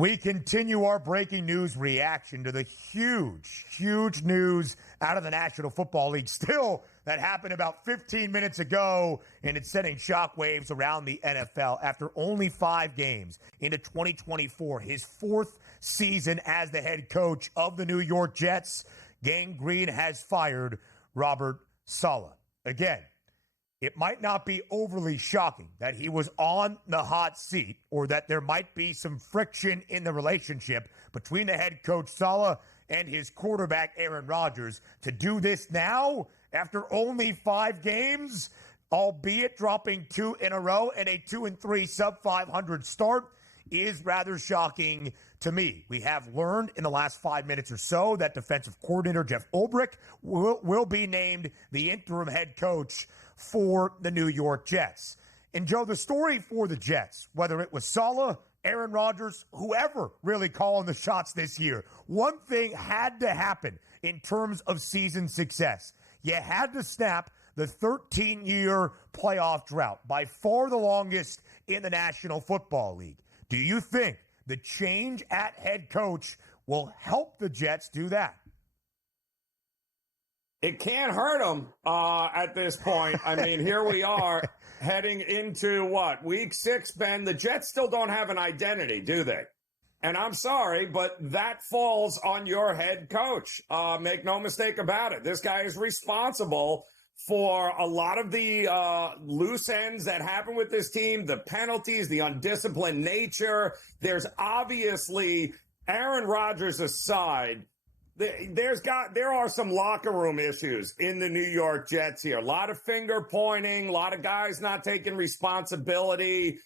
We continue our breaking news reaction to the huge news out of the National Football League still that happened about 15 minutes ago, and it's sending shockwaves around the NFL after only 5 games into 2024, his 4th season as the head coach of the New York Jets. Gang Green has fired Robert Saleh. Again, it might not be overly shocking that he was on the hot seat or that there might be some friction in the relationship between the head coach Salah and his quarterback Aaron Rodgers. To do this now after only 5 games, albeit dropping 2 in a row and a 2-3 sub-500 start, is rather shocking to me. We have learned in the last 5 minutes or so that defensive coordinator Jeff Ulbrich will be named the interim head coach for the New York Jets. And Joe, the story for the Jets, whether it was Salah, Aaron Rodgers, whoever really calling the shots this year, one thing had to happen in terms of season success. You had to snap the 13-year playoff drought, by far the longest in the National Football League. Do you think the change at head coach will help the Jets do that? It can't hurt them at this point. I mean, here we are heading into what? Week 6, Ben. The Jets still don't have an identity, do they? And I'm sorry, but that falls on your head coach. Make no mistake about it. This guy is responsible for a lot of the loose ends that happen with this team, the penalties, the undisciplined nature. There's obviously, Aaron Rodgers aside, there are some locker room issues in the New York Jets here. A lot of finger pointing, a lot of guys not taking responsibility.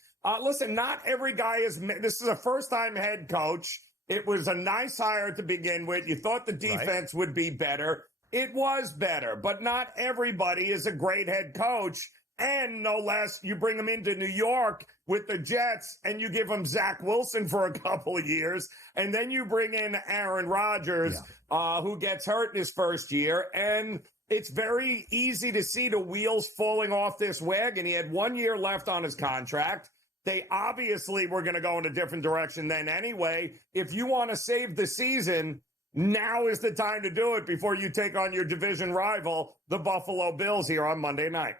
Listen, not every guy this is a first-time head coach. It was a nice hire to begin with. You thought the defense would be better. It was better, but not everybody is a great head coach. And no less, you bring him into New York with the Jets and you give him Zach Wilson for a couple of years. And then you bring in Aaron Rodgers, who gets hurt in his first year. And it's very easy to see the wheels falling off this wagon. He had 1 year left on his contract. They obviously were going to go in a different direction then anyway. If you want to save the season, now is the time to do it before you take on your division rival, the Buffalo Bills, here on Monday night.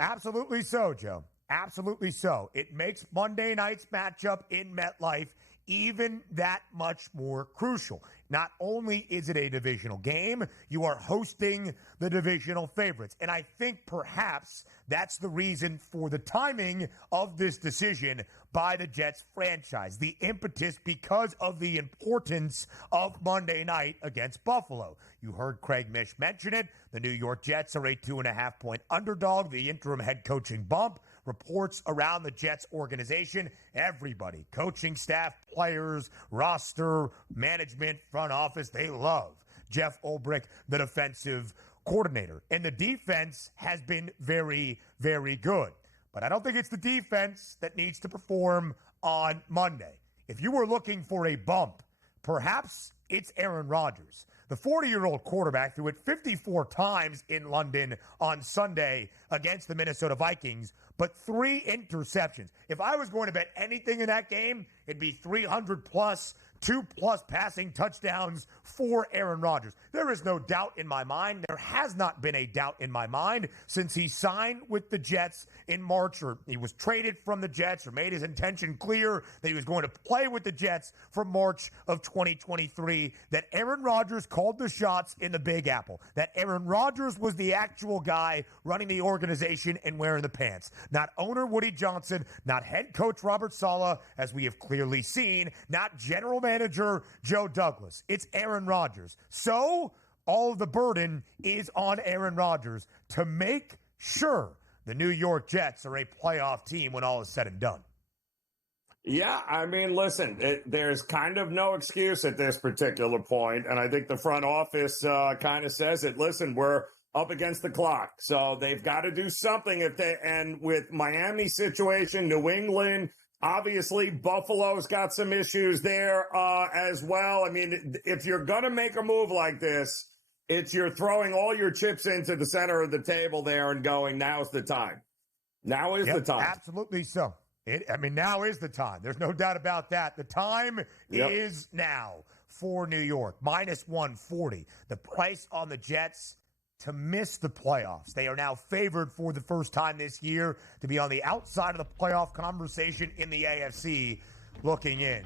Absolutely so, Joe. Absolutely so. It makes Monday night's matchup in MetLife even that much more crucial. Not only is it a divisional game, you are hosting the divisional favorites. And I think perhaps that's the reason for the timing of this decision by the Jets franchise. The impetus because of the importance of Monday night against Buffalo. You heard Craig Mish mention it. The New York Jets are a 2.5-point underdog. The interim head coaching bump. Reports around the Jets organization, everybody, coaching staff, players, roster, management, front office, they love Jeff Ulbrich, the defensive coordinator. And the defense has been very, very good. But I don't think it's the defense that needs to perform on Monday. If you were looking for a bump, perhaps it's Aaron Rodgers. The 40-year-old quarterback threw it 54 times in London on Sunday against the Minnesota Vikings, but 3 interceptions. If I was going to bet anything in that game, it'd be 300 plus, 2+ passing touchdowns for Aaron Rodgers. There is no doubt in my mind. There has not been a doubt in my mind since he signed with the Jets in March, or he was traded from the Jets, or made his intention clear that he was going to play with the Jets from March of 2023, that Aaron Rodgers called the shots in the Big Apple, that Aaron Rodgers was the actual guy running the organization and wearing the pants. Not owner Woody Johnson, not head coach Robert Saleh, as we have clearly seen, not general manager Joe Douglas. It's Aaron Rodgers. So all of the burden is on Aaron Rodgers to make sure the New York Jets are a playoff team when all is said and done. Yeah, I mean, listen, there's kind of no excuse at this particular point, and I think the front office kind of says it. Listen, we're up against the clock, so they've got to do something. And with Miami's situation, New England, obviously Buffalo's got some issues there as well. I mean, if you're going to make a move like this, you're throwing all your chips into the center of the table there and going, now's the time. Now is the time. Absolutely so. Now is the time. There's no doubt about that. The time is now for New York. Minus 140. The price on the Jets to miss the playoffs. They are now favored for the first time this year to be on the outside of the playoff conversation in the AFC looking in.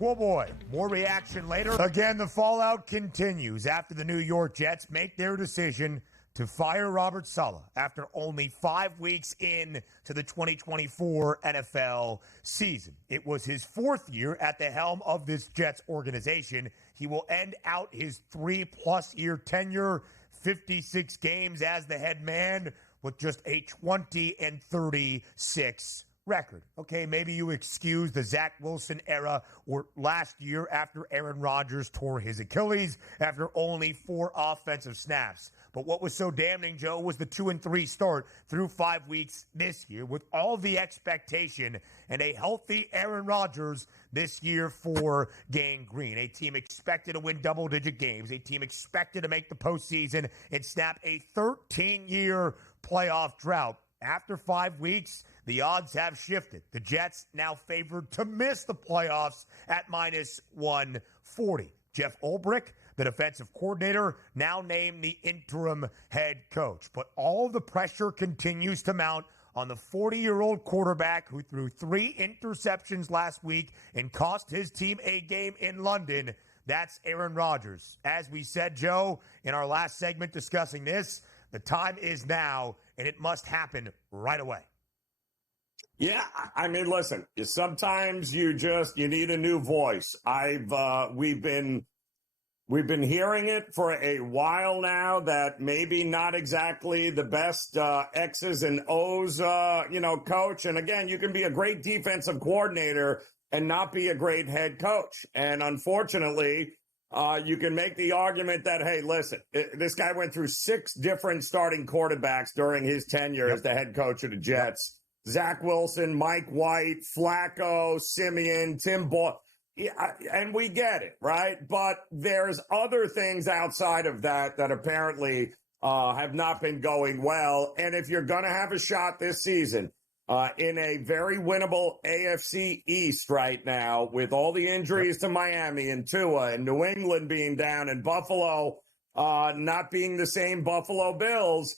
Oh boy, more reaction later. Again, the fallout continues after the New York Jets make their decision to fire Robert Saleh after only 5 weeks in to the 2024 NFL season. It was his 4th year at the helm of this Jets organization. He will end out his 3+ year tenure, 56 games as the head man with just a 20-36 record. Okay, maybe you excuse the Zach Wilson era or last year after Aaron Rodgers tore his Achilles after only 4 offensive snaps. But what was so damning, Joe, was the 2-3 start through 5 weeks this year with all the expectation and a healthy Aaron Rodgers this year for Gang Green. A team expected to win double-digit games, a team expected to make the postseason and snap a 13-year playoff drought. After 5 weeks, the odds have shifted. The Jets now favored to miss the playoffs at minus 140. Jeff Ulbrich, the defensive coordinator, now named the interim head coach. But all the pressure continues to mount on the 40-year-old quarterback who threw 3 interceptions last week and cost his team a game in London. That's Aaron Rodgers. As we said, Joe, in our last segment discussing this, the time is now, and it must happen right away. Yeah, listen, sometimes you need a new voice. We've been hearing it for a while now that maybe not exactly the best X's and O's, coach. And again, you can be a great defensive coordinator and not be a great head coach. And unfortunately, you can make the argument that, hey, listen, this guy went through 6 different starting quarterbacks during his tenure as the head coach of the Jets. Zach Wilson, Mike White, Flacco, Simeon, Tim Boyle. Yeah, and we get it, right? But there's other things outside of that apparently have not been going well. And if you're going to have a shot this season in a very winnable AFC East right now, with all the injuries to Miami and Tua and New England being down and Buffalo not being the same Buffalo Bills,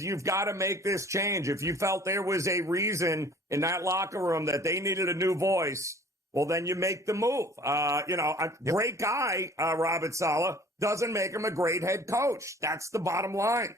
you've got to make this change. If you felt there was a reason in that locker room that they needed a new voice, well, then you make the move. A great guy, Robert Saleh, doesn't make him a great head coach. That's the bottom line.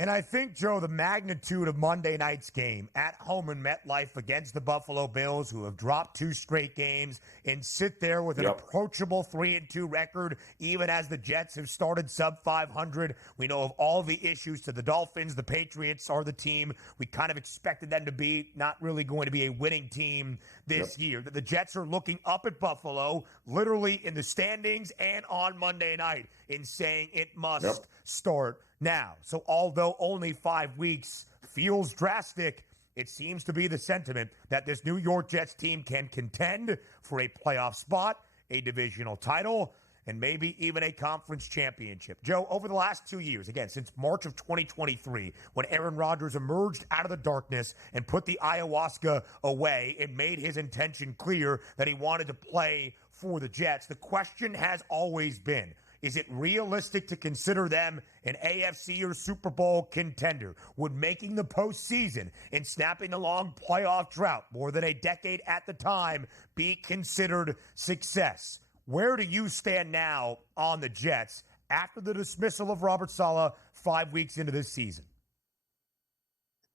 And I think, Joe, the magnitude of Monday night's game at home in MetLife against the Buffalo Bills, who have dropped 2 straight games and sit there with an approachable 3-2 record, even as the Jets have started sub 500. We know of all the issues to the Dolphins. The Patriots are the team we kind of expected them to be, not really going to be a winning team this year. The Jets are looking up at Buffalo, literally in the standings and on Monday night, in saying it must start now. So although only 5 weeks feels drastic, it seems to be the sentiment that this New York Jets team can contend for a playoff spot, a divisional title, and maybe even a conference championship. Joe, over the last 2 years, again, since March of 2023, when Aaron Rodgers emerged out of the darkness and put the ayahuasca away and made his intention clear that he wanted to play for the Jets, the question has always been, is it realistic to consider them an AFC or Super Bowl contender? Would making the postseason and snapping the long playoff drought, more than a decade at the time, be considered success? Where do you stand now on the Jets after the dismissal of Robert Saleh 5 weeks into this season?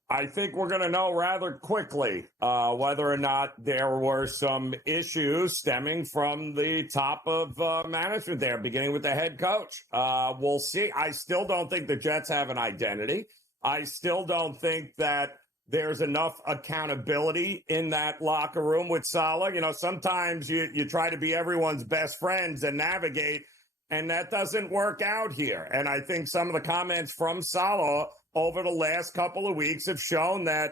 I think we're going to know rather quickly whether or not there were some issues stemming from the top of management there, beginning with the head coach. We'll see. I still don't think the Jets have an identity. I still don't think that there's enough accountability in that locker room with Saleh. Sometimes you try to be everyone's best friends and navigate, and that doesn't work out here. And I think some of the comments from Saleh over the last couple of weeks have shown that,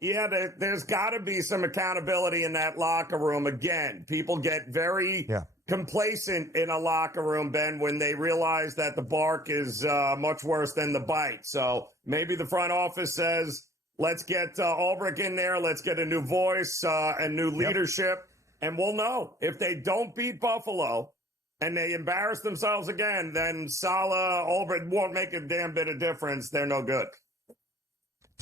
there's got to be some accountability in that locker room. Again, people get very complacent in a locker room, Ben, when they realize that the bark is much worse than the bite. So maybe the front office says, Let's get Ulbrich in there. Let's get a new voice and new leadership. And we'll know. If they don't beat Buffalo and they embarrass themselves again, then Salah, Ulbrich won't make a damn bit of difference. They're no good.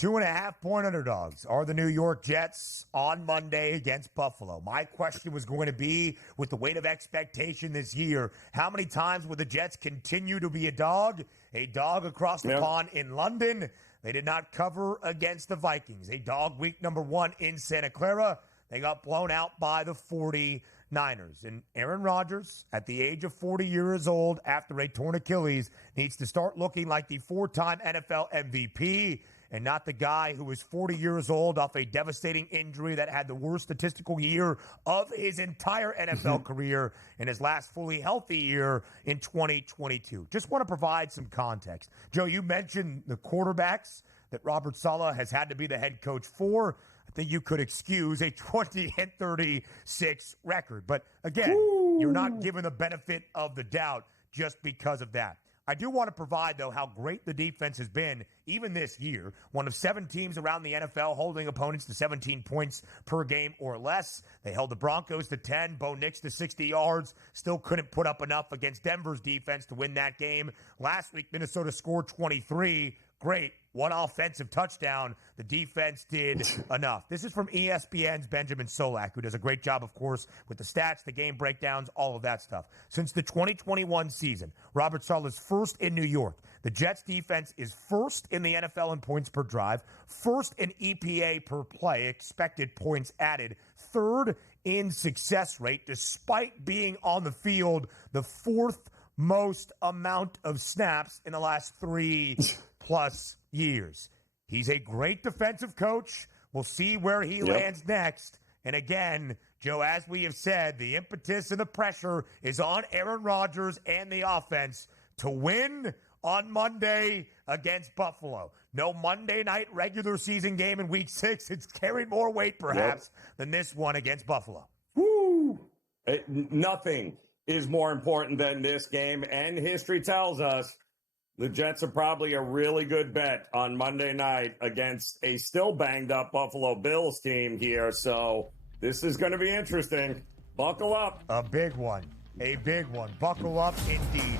2.5-point underdogs are the New York Jets on Monday against Buffalo. My question was going to be, with the weight of expectation this year, how many times will the Jets continue to be a dog? A dog across the pond in London. They did not cover against the Vikings. A dog week number 1 in Santa Clara. They got blown out by the 49ers. And Aaron Rodgers, at the age of 40 years old after a torn Achilles, needs to start looking like the 4-time NFL MVP and not the guy who was 40 years old off a devastating injury that had the worst statistical year of his entire NFL career in his last fully healthy year in 2022. Just want to provide some context. Joe, you mentioned the quarterbacks that Robert Saleh has had to be the head coach for. I think you could excuse a 20-36 record. But again, you're not given the benefit of the doubt just because of that. I do want to provide, though, how great the defense has been even this year. One of 7 teams around the NFL holding opponents to 17 points per game or less. They held the Broncos to 10, Bo Nix to 60 yards. Still couldn't put up enough against Denver's defense to win that game. Last week, Minnesota scored 23. Great. 1 offensive touchdown. The defense did enough. This is from ESPN's Benjamin Solak, who does a great job, of course, with the stats, the game breakdowns, all of that stuff. Since the 2021 season, Robert Saleh is first in New York. The Jets defense is first in the NFL in points per drive, first in EPA per play, expected points added, third in success rate, despite being on the field the 4th most amount of snaps in the last 3+ years. He's a great defensive coach. We'll see where he lands next. And again, Joe, as we have said, the impetus and the pressure is on Aaron Rodgers and the offense to win on Monday against Buffalo. No Monday night regular season game in week 6. It's carried more weight, perhaps, than this one against Buffalo. Woo! Nothing is more important than this game, and history tells us the Jets are probably a really good bet on Monday night against a still banged-up Buffalo Bills team here, so this is going to be interesting. Buckle up. A big one. A big one. Buckle up indeed.